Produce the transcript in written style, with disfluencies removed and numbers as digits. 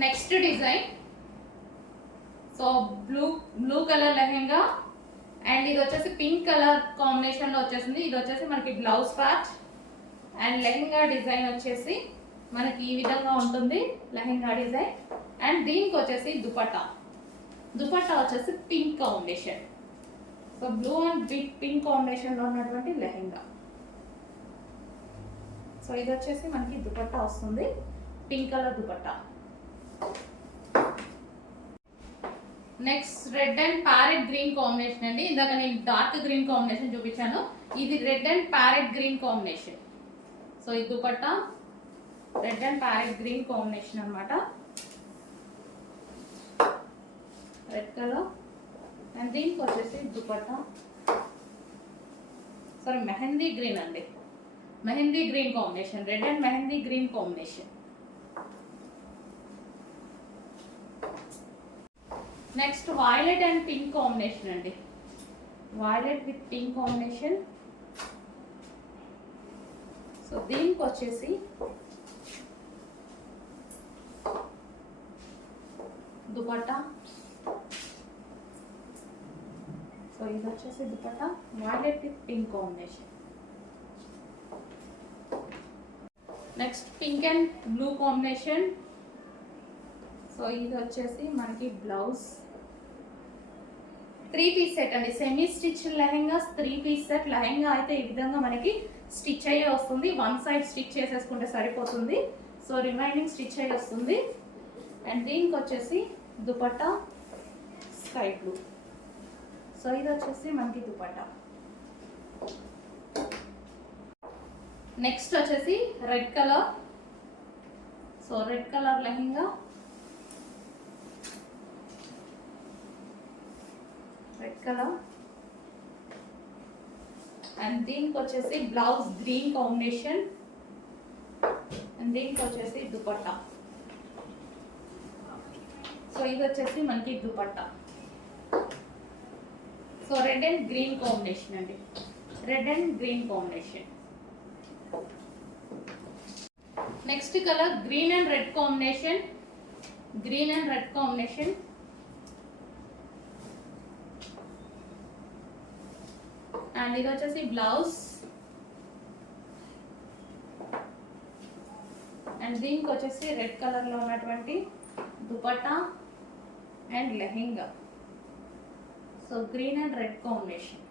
Next design. So blue colour lehenga అండ్ ఇది వచ్చేసి pink colour కాంబినేషన్లో వచ్చేసింది. ఇది వచ్చేసి మనకి బ్లౌజ్ పార్ట్ అండ్ లెహెంగా డిజైన్ వచ్చేసి మనకి ఈ విధంగా ఉంటుంది లెహెంగా డిజైన్. అండ్ దీనికి వచ్చేసి దుపట్టా వచ్చేసి pink combination. So blue and pink కాంబినేషన్లో ఉన్నటువంటి లెహెంగా. సో ఇది వచ్చేసి మనకి దుపట్టా వస్తుంది, pink colour dupatta. Next red and parrot green combination అండి. ఇందాక నేను డార్క్ గ్రీన్ కాంబినేషన్ చూపించాను, ఇది red and parrot green combination. So ఈ dupatta red and parrot green combination అన్నమాట, రెడ్ కలర్. అండ్ దీనికి వచ్చేసి దుపట్టా సారీ మెహందీ గ్రీన్ అండి, mehndi green combination, red and mehndi green combination. Next violet and pink combination అండి, violet with pink combination. So దీనికి వచ్చేసి dupatta. So ఇది వచ్చేసి dupatta violet with pink combination. Next pink and blue combination. So ఇది వచ్చేసి మనకి బ్లౌజ్. 3 పీస్ సెట్ అండి, semi stitch lehenga 3 piece set. Lehenga అయితే ఈ విధంగా మనకి స్టిచ్ అయ్యే వస్తుంది, వన్ సైడ్ స్టిచ్ చేసేసుకుంటే సరిపోతుంది. సో రిమైనింగ్ స్టిచ్ అయ్యి వస్తుంది. అండ్ దీనికి వచ్చేసి దుపట్టా స్కై బ్లూ. సో ఇది వచ్చేసి మనకి దుపట్టా. నెక్స్ట్ వచ్చేసి red colour. So red colour lehenga, red colour. And దీనికి వచ్చేసి బ్లౌజ్ గ్రీన్ కాంబినేషన్. అండ్ దీనికి వచ్చేసి దుపట్టా. సో ఇది వచ్చేసి మనకి dupatta. So red and green combination అండి, red and green combination. Next colour green and red combination, green and red combination. And ఇది వచ్చేసి బ్లౌజ్. అండ్ దీనికి వచ్చేసి రెడ్ కలర్లో ఉన్నటువంటి dupatta and lehenga. So green and red combination.